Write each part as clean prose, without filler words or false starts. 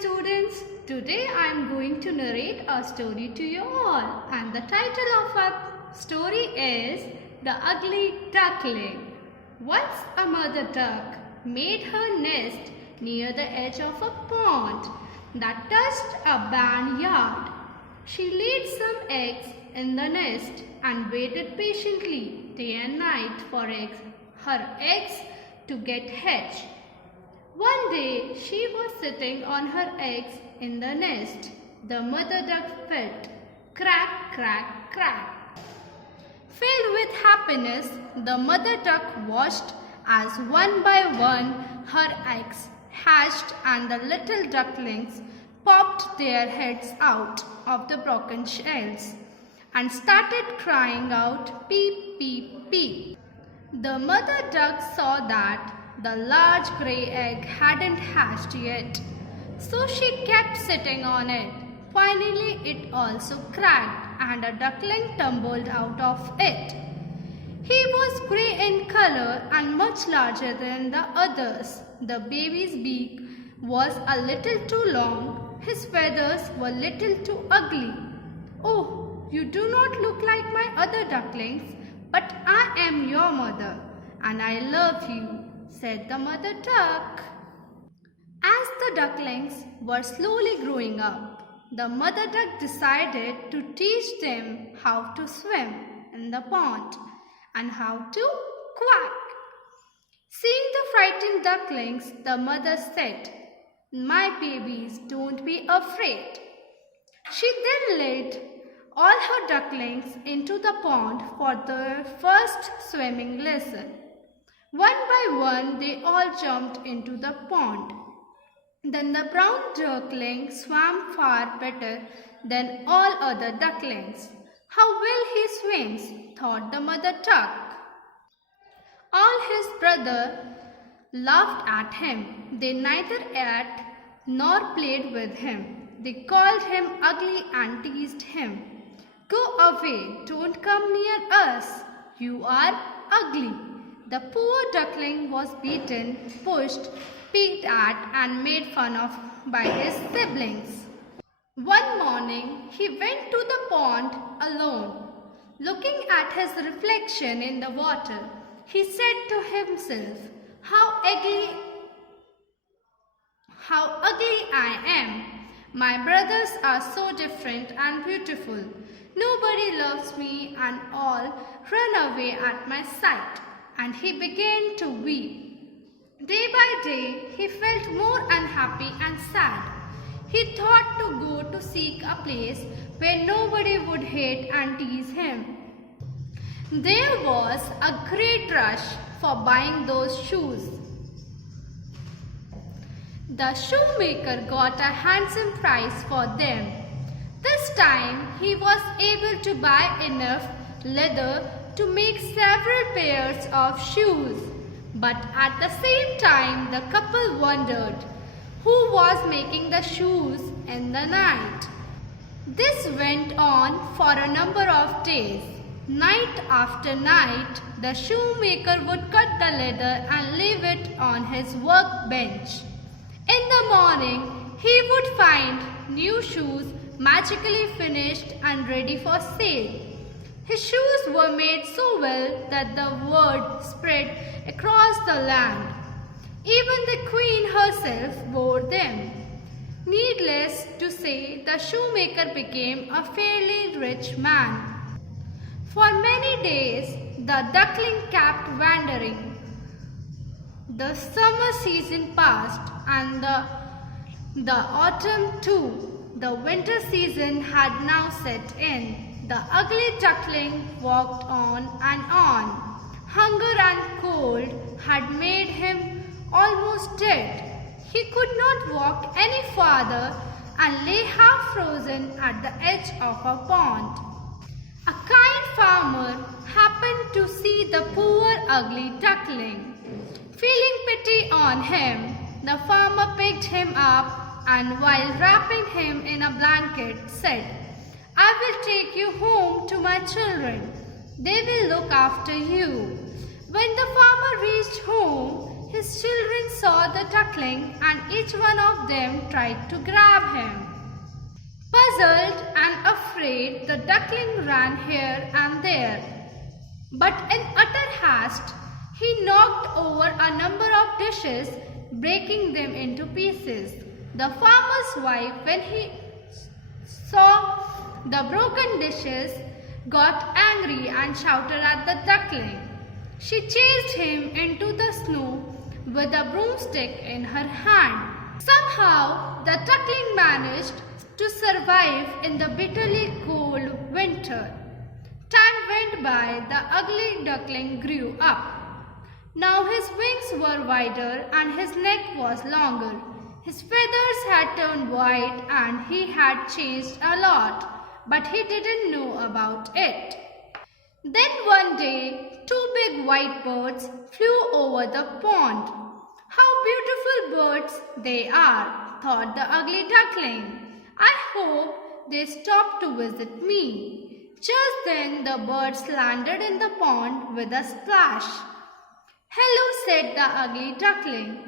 students. Today I am going to narrate a story to you all, and the title of our story is The Ugly Duckling. Once a mother duck made her nest near the edge of a pond that touched a barnyard. She laid some eggs in the nest and waited patiently day and night for her eggs to get hatched. One day she was sitting on her eggs in the nest. The mother duck felt crack, crack, crack. Filled with happiness, the mother duck watched as one by one her eggs hatched and the little ducklings popped their heads out of the broken shells and started crying out, peep, peep, peep. The mother duck saw that the large grey egg hadn't hatched yet, so she kept sitting on it. Finally, it also cracked and a duckling tumbled out of it. He was grey in color and much larger than the others. The baby's beak was a little too long. His feathers were little too ugly. "Oh, you do not look like my other ducklings, but I am your mother and I love you," said the mother duck. As the ducklings were slowly growing up, the mother duck decided to teach them how to swim in the pond and how to quack. Seeing the frightened ducklings, the mother said, "My babies, don't be afraid." She then led all her ducklings into the pond for their first swimming lesson. One by one, they all jumped into the pond. Then the brown duckling swam far better than all other ducklings. "How well he swims," thought the mother duck. All his brothers laughed at him. They neither ate nor played with him. They called him ugly and teased him. "Go away, don't come near us. You are ugly." The poor duckling was beaten, pushed, picked at and made fun of by his siblings. One morning he went to the pond alone. Looking at his reflection in the water, he said to himself, How ugly I am. My brothers are so different and beautiful. Nobody loves me and all run away at my sight." And he began to weep. Day by day, he felt more unhappy and sad. He thought to go to seek a place where nobody would hate and tease him. There was a great rush for buying those shoes. The shoemaker got a handsome price for them. This time, he was able to buy enough leather to make several pairs of shoes. But at the same time, the couple wondered who was making the shoes in the night. This went on for a number of days. Night after night, the shoemaker would cut the leather and leave it on his workbench. In the morning, he would find new shoes magically finished and ready for sale. His shoes were made so well that the word spread across the land. Even the queen herself wore them. Needless to say, the shoemaker became a fairly rich man. For many days, the duckling kept wandering. The summer season passed and the autumn too. The winter season had now set in. The ugly duckling walked on and on. Hunger and cold had made him almost dead. He could not walk any farther and lay half frozen at the edge of a pond. A kind farmer happened to see the poor ugly duckling. Feeling pity on him, the farmer picked him up and while wrapping him in a blanket said, "I will take you home to my children. They will look after you." When the farmer reached home, his children saw the duckling and each one of them tried to grab him. Puzzled and afraid, the duckling ran here and there. But in utter haste, he knocked over a number of dishes, breaking them into pieces. The farmer's wife, when he saw the broken dishes, got angry and shouted at the duckling. She chased him into the snow with a broomstick in her hand. Somehow, the duckling managed to survive in the bitterly cold winter. Time went by, the ugly duckling grew up. Now his wings were wider and his neck was longer. His feathers had turned white and he had changed a lot, but he didn't know about it. Then one day, two big white birds flew over the pond. How beautiful birds they are, thought the ugly duckling. I hope they stop to visit me. Just then the birds landed in the pond with a splash. Hello, said the ugly duckling.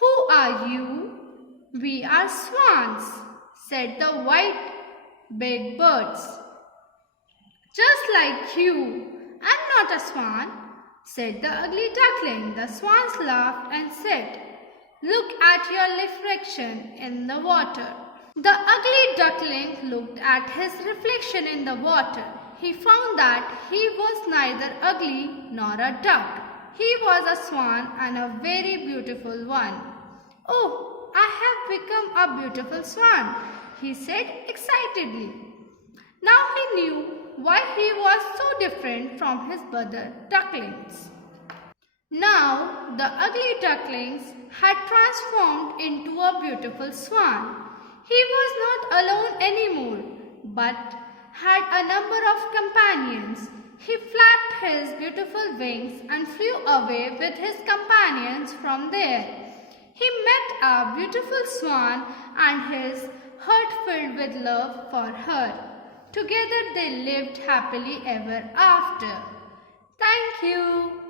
Who are you? We are swans, said the white big birds. Just like you. I'm not a swan, said the ugly duckling. The swans laughed and said, Look at your reflection in the water. The ugly duckling looked at his reflection in the water. He found that he was neither ugly nor a duck. He was a swan and a very beautiful one. Oh, I have become a beautiful swan, he said excitedly. Now he knew why he was so different from his brother ducklings. Now the ugly ducklings had transformed into a beautiful swan. He was not alone anymore, but had a number of companions. He flapped his beautiful wings and flew away with his companions from there. He met a beautiful swan and his heart filled with love for her. Together they lived happily ever after. Thank you.